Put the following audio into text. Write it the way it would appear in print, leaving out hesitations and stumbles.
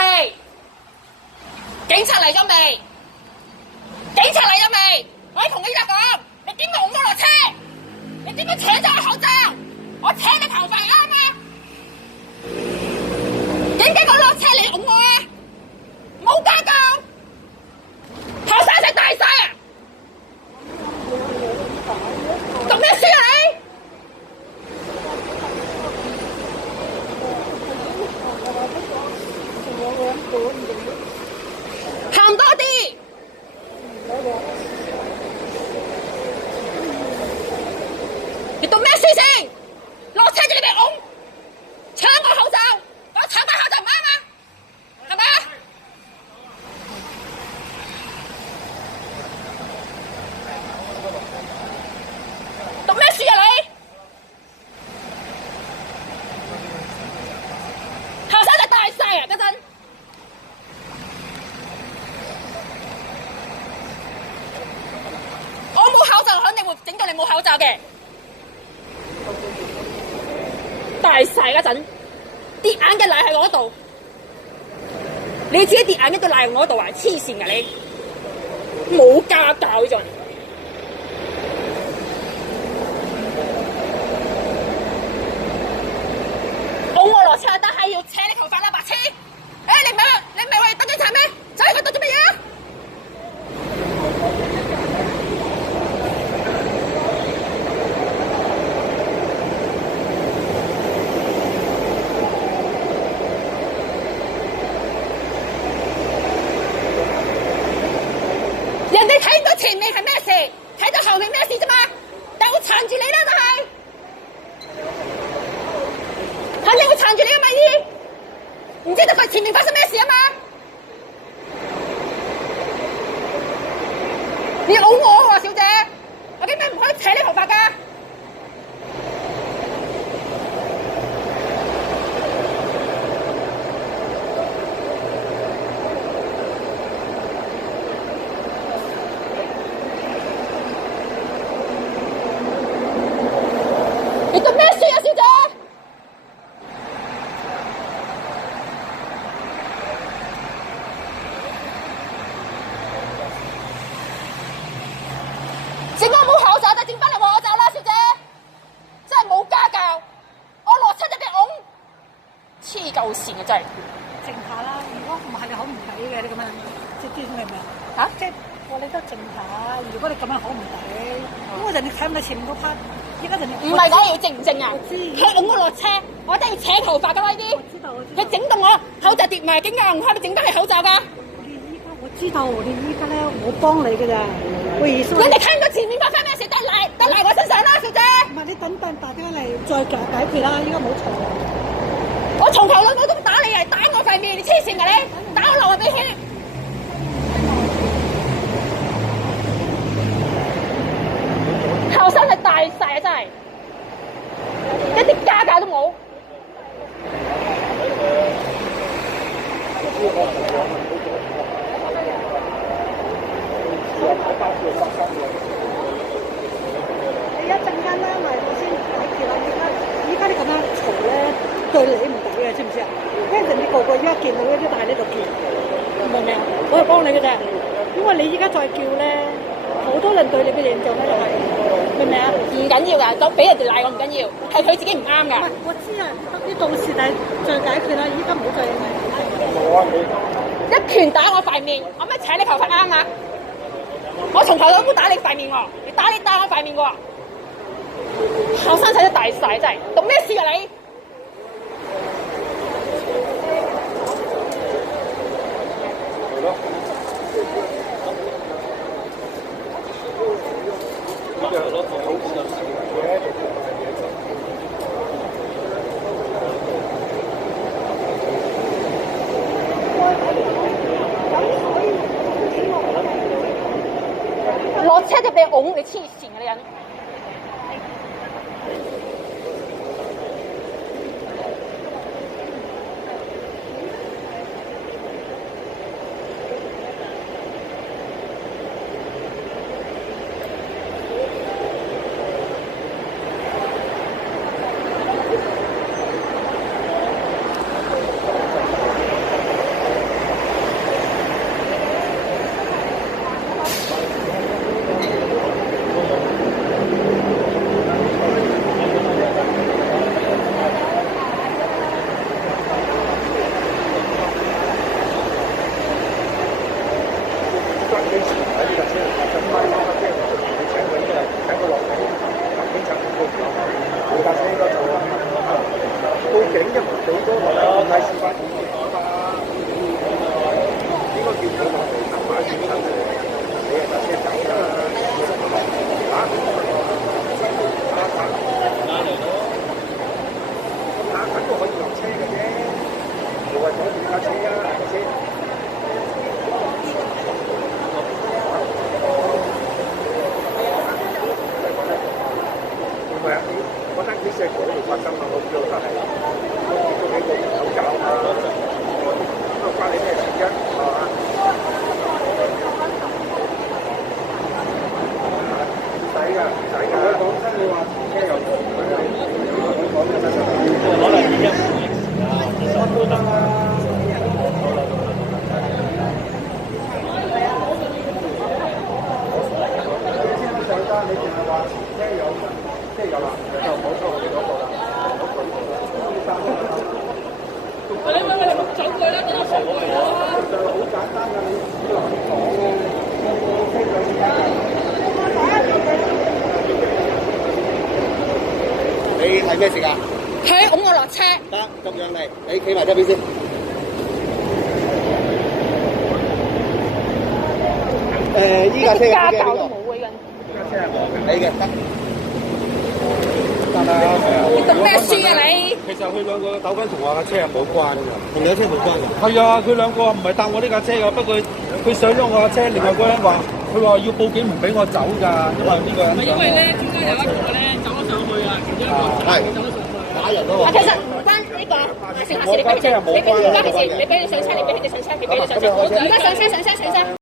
未？警察嚟咗未？警察嚟咗未？我同你而家講，你點解㧬我落車？你點解扯咗我口罩？我扯你頭髮啱啊？點解我落車你㧬我啊？冇家教，後生仔大晒啊！讀咩書啊你？行多啲。你讀咩書先？落車就你俾㧬，搶我口罩，我搶翻口罩唔啱啊？係咪啊？讀咩書啊你？後生仔大晒啊！嗰陣我冇口罩，肯定會整到你冇口罩嘅。大晒嗰陣，跌眼嘅賴喺我度，你自己跌眼嘅都賴喺我度啊！黐線㗎你，冇家教呢種。我落車但係要扯你頭髮啦，白痴！你唔係話等警察咩？走去嗰度做乜嘢啊？人哋睇到前面係咩事，睇到後面咩事啫嘛？但係我纏住你啦，就係。肯定會撐住你嘅咪唔知道佢前面發生咩事啊嘛？你㧬我喎，小姐，我點解唔可以扯你頭髮㗎？你讀咩書啊，小姐？整我冇口罩就整翻嚟我口罩啦，小姐，真係冇家教，我落車就俾㧬，黐鳩線啊真係。靜下啦，如果唔係你好唔抵嘅，你咁樣即係明唔明啊？即係我你都靜下，如果你咁樣好唔抵，咁我人哋睇唔到前面嗰 part，依家人哋唔係講要靜唔靜啊？我知佢㧬我落車，我一定要扯頭髮㗎啦呢啲。我知道，佢整到我口罩跌埋，點解唔可以整翻你口罩㗎？我知道，你依家咧我幫你㗎咋，我意思。你哋睇唔到前面發生咩事，得賴我身上啦，小姐。唔係你等打電話嚟再解決啦，依家冇嘈。我從頭到尾都打你嚟打我塊面，你黐線㗎你！打我流啊鼻血！後生係大晒啊真係，一啲家教都冇。你一陣間咧嚟我先解決啦，依家你咁樣嘈咧對你唔抵嘅，知唔知啊？因為你個個依家見到嗰啲大呢度叫，明唔明啊？我係幫你嘅啫，因為你依家再叫咧，好多人對你嘅印象咧就係，明唔明啊？唔緊要㗎，就俾人哋賴我唔緊要，係佢自己唔啱㗎。唔係，我知啊，啲到時但係再解決啦，依家唔好再一拳打我塊面，我咪扯你頭髮啱啊！我從頭到尾打你塊面喎，你打我塊面喎。後生仔都大晒真係，讀咩書啊你？落車就俾㧬，你黐線嘅你人。係咩事㗎？佢拱我落車，得咁樣嚟，你企埋側邊先。依架車嘅家司機係邊個？教都冇嘅人。你嘅得。但係你讀咩書啊你？其實佢兩個糾紛同我架車係冇關㗎。同你架車冇關㗎。係啊，佢兩個唔係搭我呢架車㗎，不過佢上咗我架車，另外嗰人話佢話要報警唔俾我走㗎，因為呢個人。因為咧，中間有一個咧走咗上去啊，其中一個係走咗上去。打人咯喎。其實唔關呢個乘客事，你俾佢哋，你俾佢上車，你俾佢哋上車，你俾佢哋上車，你俾佢哋上車，而家上車上車上車。